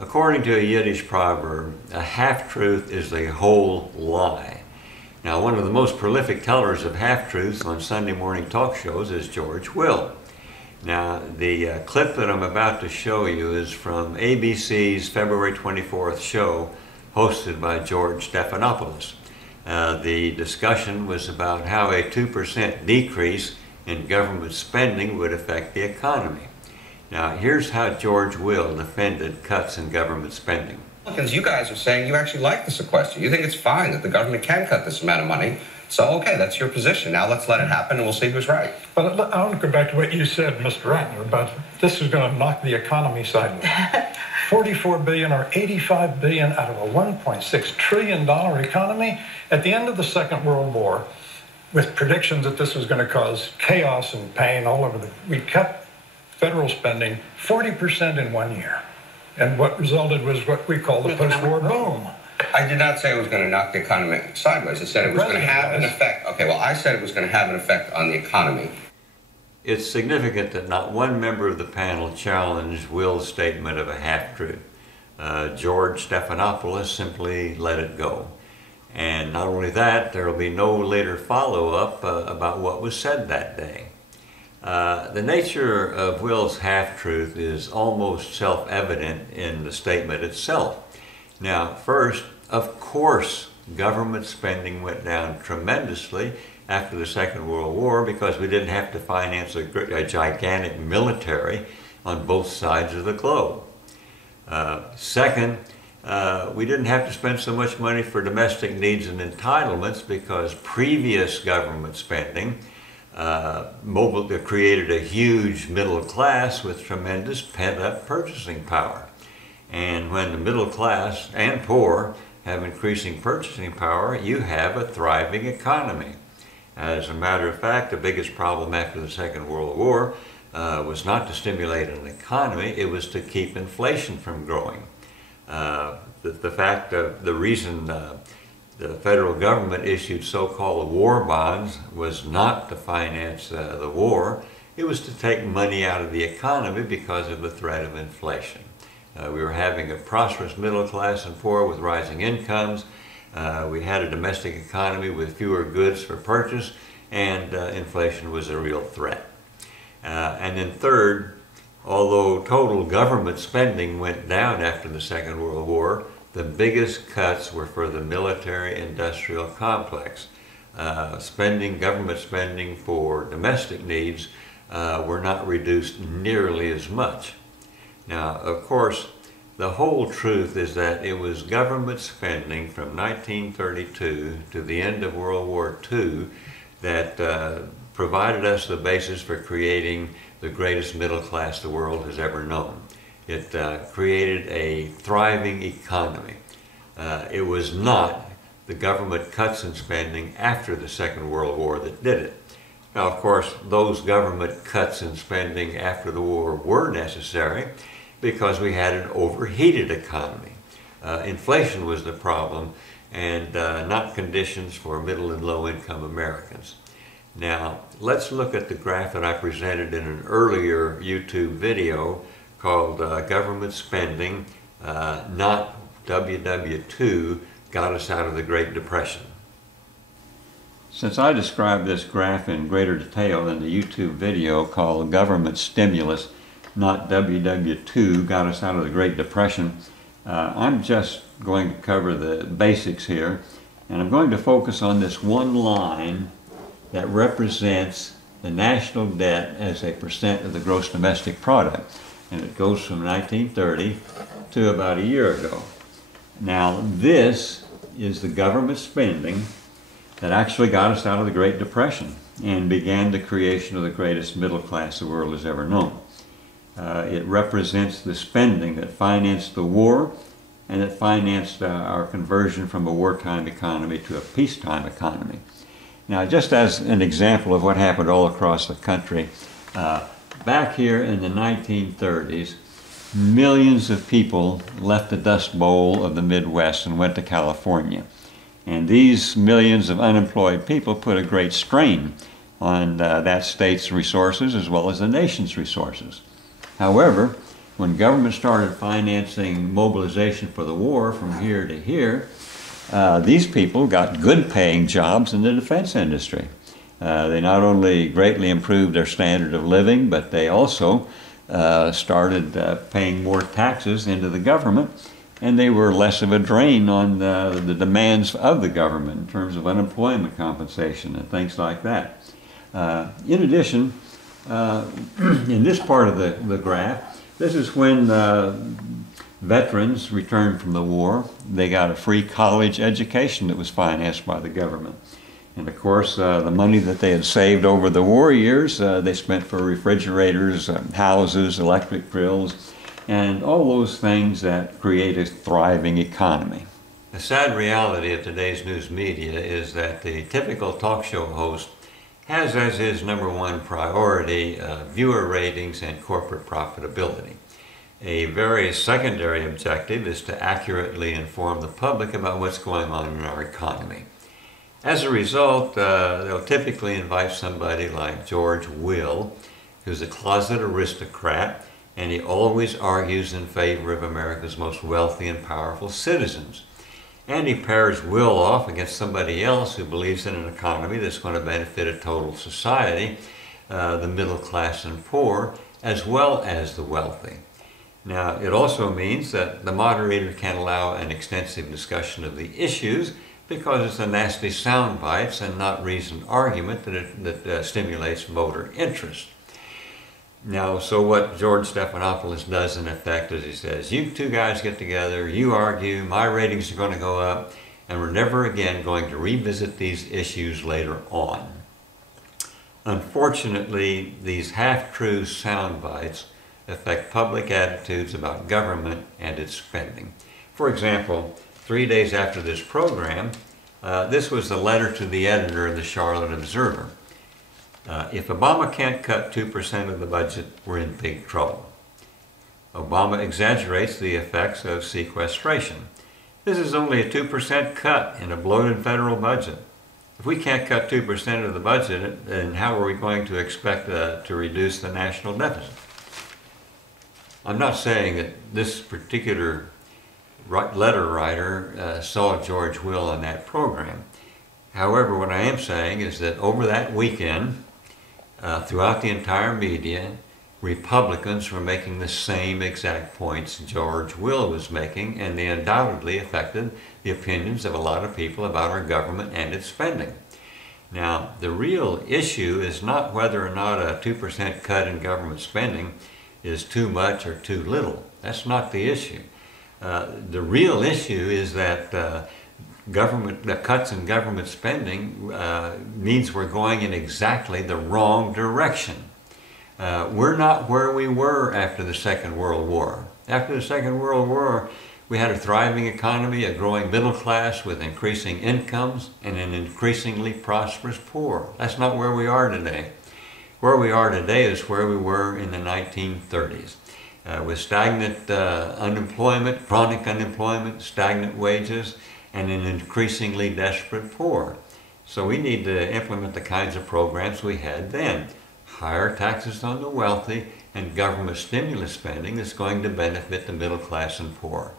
According to a Yiddish proverb, a half-truth is a whole lie. Now, one of the most prolific tellers of half-truths on Sunday morning talk shows is George Will. Now, the clip that I'm about to show you is from ABC's February 24th show, hosted by George Stephanopoulos. The discussion was about how a 2% decrease in government spending would affect the economy. Now, here's how George Will defended cuts in government spending. You guys are saying you actually like the sequester. You think it's fine that the government can cut this amount of money. So, okay, that's your position. Now let's let it happen and we'll see who's right. But I want to go back to what you said, Mr. Ratner, about this is going to knock the economy sideways. $44 billion or $85 billion out of a $1.6 trillion economy. At the end of the Second World War, with predictions that this was going to cause chaos and pain all over we cut federal spending 40% in 1 year. And what resulted was what we call the post-war boom. I did not say it was going to knock the economy sideways. I said it was going to have an effect. Okay, well, I said it was going to have an effect on the economy. It's significant that not one member of the panel challenged Will's statement of a half-truth. George Stephanopoulos simply let it go. And not only that, there will be no later follow-up about what was said that day. The nature of Will's half-truth is almost self-evident in the statement itself. Now, first, of course, government spending went down tremendously after the Second World War because we didn't have to finance a gigantic military on both sides of the globe. Second, we didn't have to spend so much money for domestic needs and entitlements because previous government spending created a huge middle class with tremendous pent-up purchasing power. And when the middle class and poor have increasing purchasing power, you have a thriving economy. As a matter of fact, the biggest problem after the Second World War was not to stimulate an economy, it was to keep inflation from growing. The reason the federal government issued so-called war bonds was not to finance the war, it was to take money out of the economy because of the threat of inflation. We were having a prosperous middle class and poor with rising incomes. We had a domestic economy with fewer goods for purchase, and inflation was a real threat. And then third, although total government spending went down after the Second World War, the biggest cuts were for the military-industrial complex. Government spending for domestic needs were not reduced nearly as much. Now, of course, the whole truth is that it was government spending from 1932 to the end of World War II that provided us the basis for creating the greatest middle class the world has ever known. It created a thriving economy. It was not the government cuts in spending after the Second World War that did it. Now, of course, those government cuts in spending after the war were necessary because we had an overheated economy. Inflation was the problem and not conditions for middle and low income Americans. Now, let's look at the graph that I presented in an earlier YouTube video called Government Spending, Not WWII, Got Us Out of the Great Depression. Since I described this graph in greater detail in the YouTube video called Government Stimulus, Not WWII, Got Us Out of the Great Depression, I'm just going to cover the basics here, and I'm going to focus on this one line that represents the national debt as a percent of the gross domestic product. And it goes from 1930 to about a year ago. Now, this is the government spending that actually got us out of the Great Depression and began the creation of the greatest middle class the world has ever known. It represents the spending that financed the war and that financed our conversion from a wartime economy to a peacetime economy. Now, just as an example of what happened all across the country, back here in the 1930s, millions of people left the Dust Bowl of the Midwest and went to California. And these millions of unemployed people put a great strain on that state's resources as well as the nation's resources. However, when government started financing mobilization for the war from here to here, these people got good paying jobs in the defense industry. They not only greatly improved their standard of living, but they also started paying more taxes into the government, and they were less of a drain on the demands of the government in terms of unemployment compensation and things like that. In addition, in this part of the graph, this is when veterans returned from the war. They got a free college education that was financed by the government. And of course, the money that they had saved over the war years, they spent for refrigerators, houses, electric grills, and all those things that create a thriving economy. The sad reality of today's news media is that the typical talk show host has as his #1 priority viewer ratings and corporate profitability. A very secondary objective is to accurately inform the public about what's going on in our economy. As a result, they'll typically invite somebody like George Will, who's a closet aristocrat, and he always argues in favor of America's most wealthy and powerful citizens. And he pairs Will off against somebody else who believes in an economy that's going to benefit a total society, the middle class and poor, as well as the wealthy. Now, it also means that the moderator can't allow an extensive discussion of the issues because it's the nasty sound bites and not reasoned argument that stimulates voter interest. Now, so what George Stephanopoulos does in effect is he says, you two guys get together, you argue, my ratings are going to go up, and we're never again going to revisit these issues later on. Unfortunately, these half-true sound bites affect public attitudes about government and its spending. For example, 3 days after this program, this was the letter to the editor of the Charlotte Observer. If Obama can't cut 2% of the budget, we're in big trouble. Obama exaggerates the effects of sequestration. This is only a 2% cut in a bloated federal budget. If we can't cut 2% of the budget, then how are we going to expect to reduce the national deficit? I'm not saying that this particular letter writer saw George Will on that program. However, what I am saying is that over that weekend, throughout the entire media, Republicans were making the same exact points George Will was making, and they undoubtedly affected the opinions of a lot of people about our government and its spending. Now, the real issue is not whether or not a 2% cut in government spending is too much or too little. That's not the issue. The real issue is that the cuts in government spending means we're going in exactly the wrong direction. We're not where we were after the Second World War. After the Second World War, we had a thriving economy, a growing middle class with increasing incomes, and an increasingly prosperous poor. That's not where we are today. Where we are today is where we were in the 1930s, with stagnant unemployment, chronic unemployment, stagnant wages, and an increasingly desperate poor. So we need to implement the kinds of programs we had then. Higher taxes on the wealthy and government stimulus spending that's going to benefit the middle class and poor.